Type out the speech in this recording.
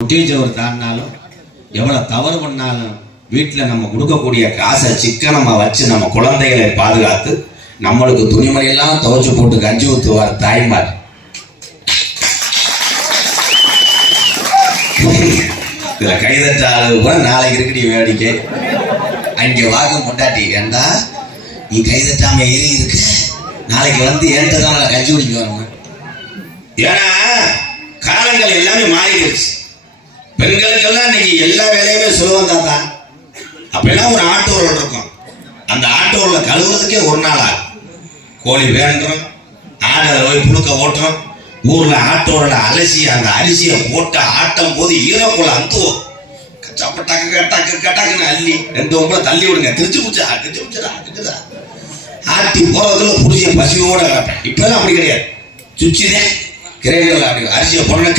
குட்டீச்சவர் தாண்டினாலும் எவ்வளவு தவறு பண்ணாலும் வீட்டில் நம்ம கொடுக்கக்கூடிய காசை சிக்கனமா வச்சு நம்ம குழந்தைகளை பாதுகாத்து நம்மளுக்கு துணிமணியெல்லாம் துவைச்சு போட்டு கஞ்சி ஊற்றுவார் தாய்மார். இதுல கைதட்டாளு கூட நாளைக்கு இருக்கடி வேடிக்கை. அங்கே வாங்க முட்டாட்டி ஏண்டா நீ கைதட்டாம ஏறி இருக்கு, நாளைக்கு வந்து ஏன்ட்டு தான் கஞ்சி குடிக்க வரணும். ஏன்னா காலங்கள் எல்லாமே மாறிடுச்சு. பெண்களுக்கெல்லாம் இன்னைக்கு எல்லா வேலையுமே சுலபம் தான். அப்பெல்லாம் ஒரு ஆட்டு உரல் இருக்கும், அந்த ஆட்டு உரலை கழுவுறதுக்கே ஒரு நாள் ஆகும். கோழி வேண்டுறோம், ஆடை போய் புழுக்க ஓட்டுறோம், ஊர்ல ஆட்டு உரலை அலசி அந்த அரிசியை போட்டு ஆட்டும் போது ஈரக்குள்ள அந்துவோம். கட்டாக்குன்னு அள்ளி 2 ஒம்பளை தள்ளி விடுங்க, திருச்சி பிடிச்சா ஆட்டி போறதுக்குள்ள புடிச்ச பசியோட கிடப்பேன். இப்பெல்லாம் அப்படி கிடையாது, சுச்சிதே கிரைண்டர்ல அப்படி அரிசியை போன